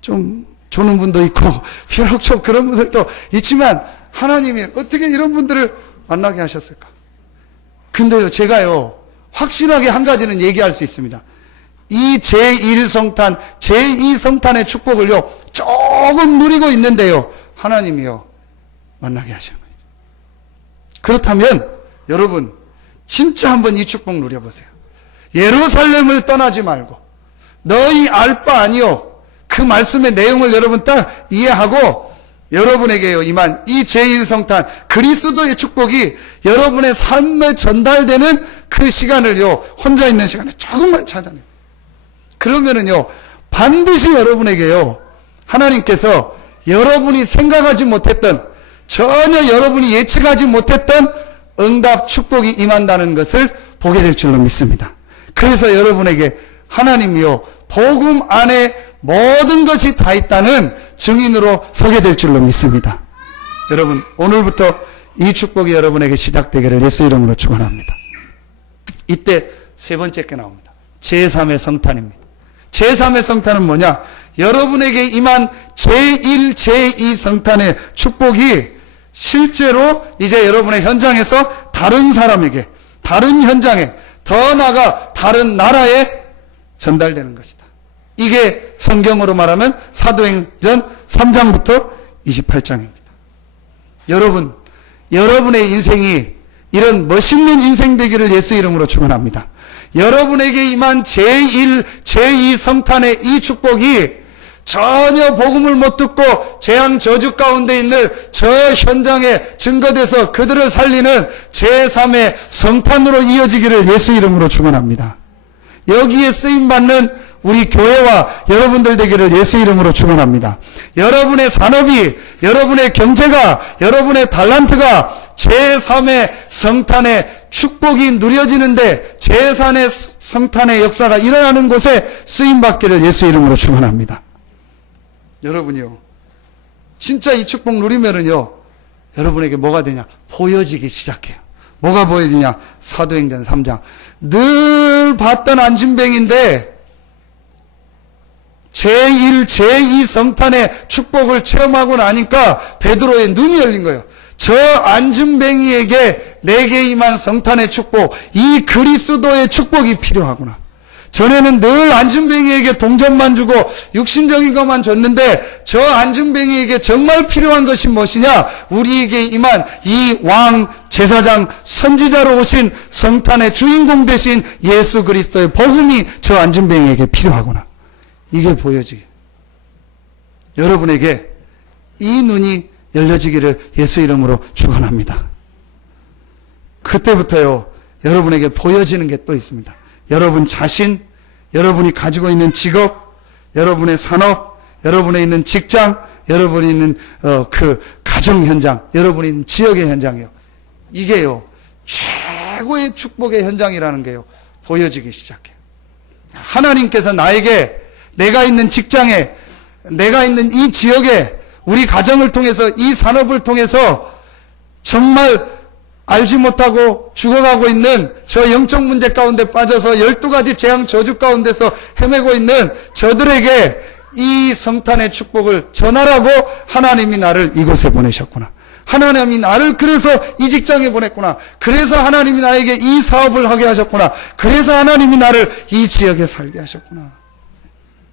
좀 조는 분도 있고, 비록 좀 그런 분들도 있지만, 하나님이 어떻게 이런 분들을 만나게 하셨을까? 근데요, 제가요, 확실하게 한 가지는 얘기할 수 있습니다. 이 제1성탄, 제2성탄의 축복을요, 조금 누리고 있는데요, 하나님이요, 만나게 하시는 거예요. 그렇다면, 여러분, 진짜 한번 이 축복 누려보세요. 예루살렘을 떠나지 말고, 너희 알 바 아니요. 그 말씀의 내용을 여러분 딱 이해하고, 여러분에게요, 임한 이 제1성탄, 그리스도의 축복이 여러분의 삶에 전달되는 그 시간을요, 혼자 있는 시간에 조금만 찾아내요. 그러면은요, 반드시 여러분에게요, 하나님께서 여러분이 생각하지 못했던, 전혀 여러분이 예측하지 못했던 응답 축복이 임한다는 것을 보게 될 줄로 믿습니다. 그래서 여러분에게 하나님이요, 복음 안에 모든 것이 다 있다는 증인으로 서게 될 줄로 믿습니다. 여러분, 오늘부터 이 축복이 여러분에게 시작되기를 예수 이름으로 축원합니다. 이때 세 번째 게 나옵니다. 제3의 성탄입니다. 제3의 성탄은 뭐냐? 여러분에게 임한 제1, 제2 성탄의 축복이 실제로 이제 여러분의 현장에서 다른 사람에게, 다른 현장에, 더 나아가 다른 나라에 전달되는 것이다. 이게 성경으로 말하면 사도행전 3장부터 28장입니다. 여러분, 여러분의 인생이 이런 멋있는 인생 되기를 예수 이름으로 축원합니다. 여러분에게 임한 제1, 제2 성탄의 이 축복이 전혀 복음을 못 듣고 재앙 저주 가운데 있는 저 현장에 증거돼서 그들을 살리는 제3의 성탄으로 이어지기를 예수 이름으로 축원합니다. 여기에 쓰임받는 우리 교회와 여러분들 되기를 예수 이름으로 축원합니다. 여러분의 산업이, 여러분의 경제가, 여러분의 달란트가 제3의 성탄의 축복이 누려지는데 제3의 성탄의 역사가 일어나는 곳에 쓰임받기를 예수 이름으로 축원합니다. 여러분이요, 진짜 이 축복 누리면은요, 여러분에게 뭐가 되냐? 보여지기 시작해요. 뭐가 보여지냐? 사도행전 3장. 늘 봤던 안진뱅인데 제1, 제2 성탄의 축복을 체험하고 나니까 베드로의 눈이 열린 거예요. 저 안진뱅이에게 내게 임한 성탄의 축복, 이 그리스도의 축복이 필요하구나. 전에는 늘 안진뱅이에게 동전만 주고 육신적인 것만 줬는데 저 안진뱅이에게 정말 필요한 것이 무엇이냐? 우리에게 임한 이 왕, 제사장, 선지자로 오신 성탄의 주인공 되신 예수 그리스도의 복음이 저 안진뱅이에게 필요하구나. 이게 보여지게. 여러분에게 이 눈이 열려지기를 예수 이름으로 축원합니다. 그때부터요, 여러분에게 보여지는 게 또 있습니다. 여러분 자신, 여러분이 가지고 있는 직업, 여러분의 산업, 여러분에 있는 직장, 여러분이 있는 그 가정 현장, 여러분이 있는 지역의 현장이요. 이게요, 최고의 축복의 현장이라는 게요, 보여지기 시작해요. 하나님께서 나에게 내가 있는 직장에, 내가 있는 이 지역에, 우리 가정을 통해서, 이 산업을 통해서 정말 알지 못하고 죽어가고 있는 저 영적 문제 가운데 빠져서 12가지 재앙 저주 가운데서 헤매고 있는 저들에게 이 성탄의 축복을 전하라고 하나님이 나를 이곳에 보내셨구나. 하나님이 나를 그래서 이 직장에 보냈구나. 그래서 하나님이 나에게 이 사업을 하게 하셨구나. 그래서 하나님이 나를 이 지역에 살게 하셨구나.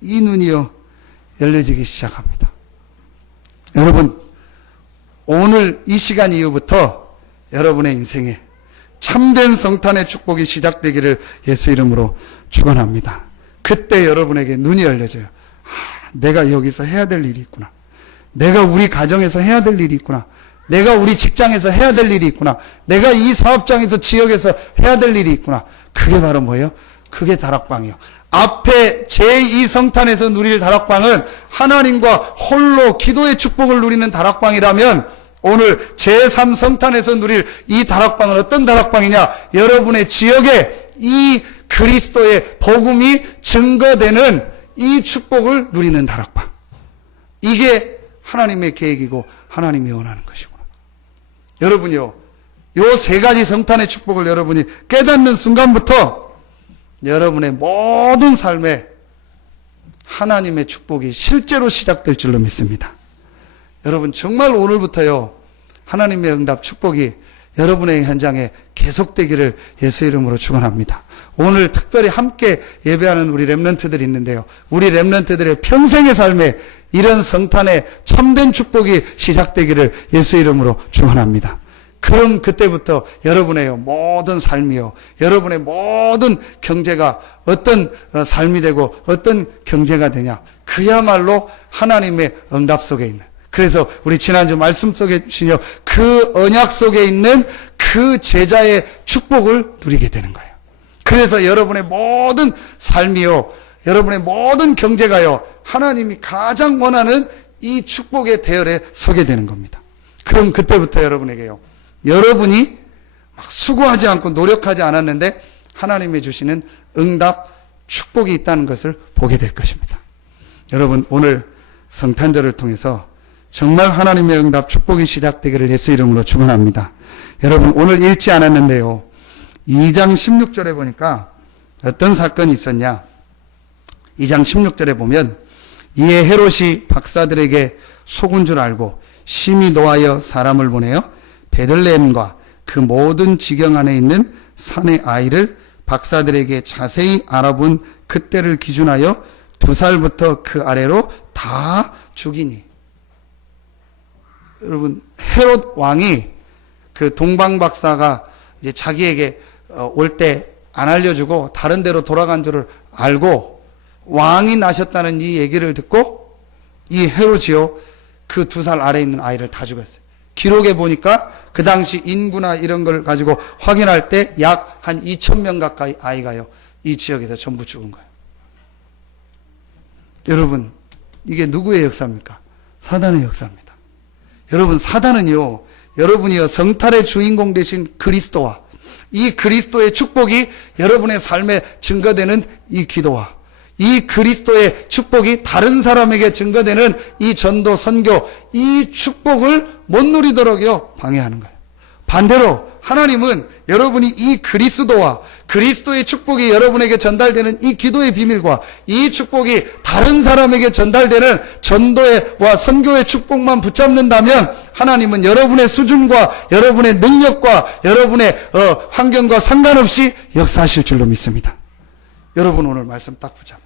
이 눈이요, 열려지기 시작합니다. 여러분, 오늘 이 시간 이후부터 여러분의 인생에 참된 성탄의 축복이 시작되기를 예수 이름으로 축원합니다. 그때 여러분에게 눈이 열려져요. 내가 여기서 해야 될 일이 있구나. 내가 우리 가정에서 해야 될 일이 있구나. 내가 우리 직장에서 해야 될 일이 있구나. 내가 이 사업장에서 지역에서 해야 될 일이 있구나. 그게 바로 뭐예요? 그게 다락방이요. 앞에 제2성탄에서 누릴 다락방은 하나님과 홀로 기도의 축복을 누리는 다락방이라면 오늘 제3성탄에서 누릴 이 다락방은 어떤 다락방이냐? 여러분의 지역에 이 그리스도의 복음이 증거되는 이 축복을 누리는 다락방. 이게 하나님의 계획이고 하나님이 원하는 것이구나. 여러분이요, 요 세 가지 성탄의 축복을 여러분이 깨닫는 순간부터 여러분의 모든 삶에 하나님의 축복이 실제로 시작될 줄로 믿습니다. 여러분 정말 오늘부터요, 하나님의 응답 축복이 여러분의 현장에 계속되기를 예수 이름으로 축원합니다. 오늘 특별히 함께 예배하는 우리 렘넌트들이 있는데요. 우리 렘넌트들의 평생의 삶에 이런 성탄의 참된 축복이 시작되기를 예수 이름으로 축원합니다. 그럼 그때부터 여러분의 모든 삶이요, 여러분의 모든 경제가 어떤 삶이 되고 어떤 경제가 되냐, 그야말로 하나님의 응답 속에 있는, 그래서 우리 지난주 말씀 속에 주신 그 언약 속에 있는 그 제자의 축복을 누리게 되는 거예요. 그래서 여러분의 모든 삶이요, 여러분의 모든 경제가요, 하나님이 가장 원하는 이 축복의 대열에 서게 되는 겁니다. 그럼 그때부터 여러분에게요, 여러분이 막 수고하지 않고 노력하지 않았는데 하나님이 주시는 응답, 축복이 있다는 것을 보게 될 것입니다. 여러분, 오늘 성탄절을 통해서 정말 하나님의 응답, 축복이 시작되기를 예수 이름으로 축원합니다. 여러분, 오늘 읽지 않았는데요, 2장 16절에 보니까 어떤 사건이 있었냐. 2장 16절에 보면, 이에 헤롯이 박사들에게 속은 줄 알고 심히 노하여 사람을 보내어 베들레헴과 그 모든 지경 안에 있는 산의 아이를 박사들에게 자세히 알아본 그때를 기준하여 2살부터 그 아래로 다 죽이니. 여러분, 헤롯 왕이 그 동방 박사가 이제 자기에게 올 때 안 알려주고 다른 데로 돌아간 줄을 알고 왕이 나셨다는 이 얘기를 듣고 이 헤롯이요, 그 2살 아래에 있는 아이를 다 죽였어요. 기록에 보니까 그 당시 인구나 이런 걸 가지고 확인할 때 약 한 2,000명 가까이 아이가요, 이 지역에서 전부 죽은 거예요. 여러분, 이게 누구의 역사입니까? 사단의 역사입니다. 여러분, 사단은요, 여러분이요, 성탄의 주인공 되신 그리스도와 이 그리스도의 축복이 여러분의 삶에 증거되는 이 기도와 이 그리스도의 축복이 다른 사람에게 증거되는 이 전도, 선교, 이 축복을 못 누리도록요, 방해하는 거예요. 반대로 하나님은 여러분이 이 그리스도와 그리스도의 축복이 여러분에게 전달되는 이 기도의 비밀과 이 축복이 다른 사람에게 전달되는 전도와 선교의 축복만 붙잡는다면 하나님은 여러분의 수준과 여러분의 능력과 여러분의 환경과 상관없이 역사하실 줄로 믿습니다. 여러분, 오늘 말씀 딱 붙잡으세요.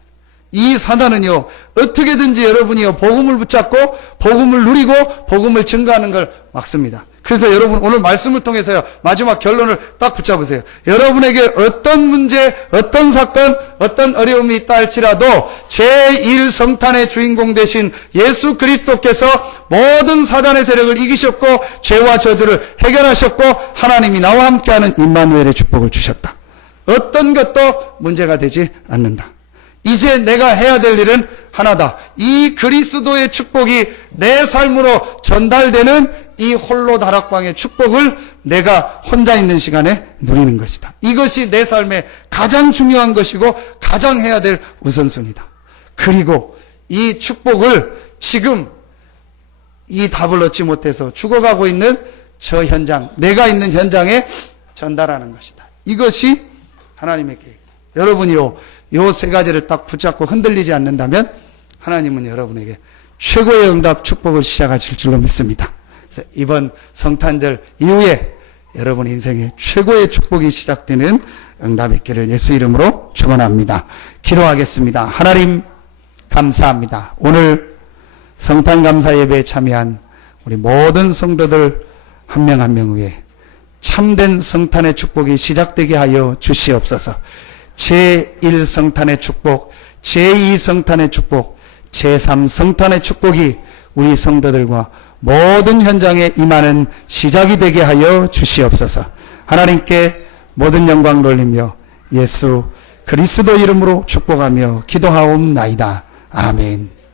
이 사단은요, 어떻게든지 여러분이요, 복음을 붙잡고 복음을 누리고 복음을 증거하는 걸 막습니다. 그래서 여러분, 오늘 말씀을 통해서요, 마지막 결론을 딱 붙잡으세요. 여러분에게 어떤 문제, 어떤 사건, 어떤 어려움이 있다 할지라도 제1성탄의 주인공 되신 예수 그리스도께서 모든 사단의 세력을 이기셨고 죄와 저주를 해결하셨고 하나님이 나와 함께하는 임마누엘의 축복을 주셨다. 어떤 것도 문제가 되지 않는다. 이제 내가 해야 될 일은 하나다. 이 그리스도의 축복이 내 삶으로 전달되는 이 홀로 다락방의 축복을 내가 혼자 있는 시간에 누리는 것이다. 이것이 내 삶에 가장 중요한 것이고 가장 해야 될 우선순위다. 그리고 이 축복을 지금 이 답을 얻지 못해서 죽어가고 있는 저 현장, 내가 있는 현장에 전달하는 것이다. 이것이 하나님의 계획. 여러분이요, 요 세 가지를 딱 붙잡고 흔들리지 않는다면 하나님은 여러분에게 최고의 응답 축복을 시작하실 줄로 믿습니다. 그래서 이번 성탄절 이후에 여러분 인생의 최고의 축복이 시작되는 응답이 있기를 예수 이름으로 축원합니다. 기도하겠습니다. 하나님, 감사합니다. 오늘 성탄 감사 예배에 참여한 우리 모든 성도들 한 명 한 명 위에 참된 성탄의 축복이 시작되게 하여 주시옵소서. 제1성탄의 축복, 제2성탄의 축복, 제3성탄의 축복이 우리 성도들과 모든 현장에 임하는 시작이 되게 하여 주시옵소서. 하나님께 모든 영광 돌리며 예수 그리스도 이름으로 축복하며 기도하옵나이다. 아멘.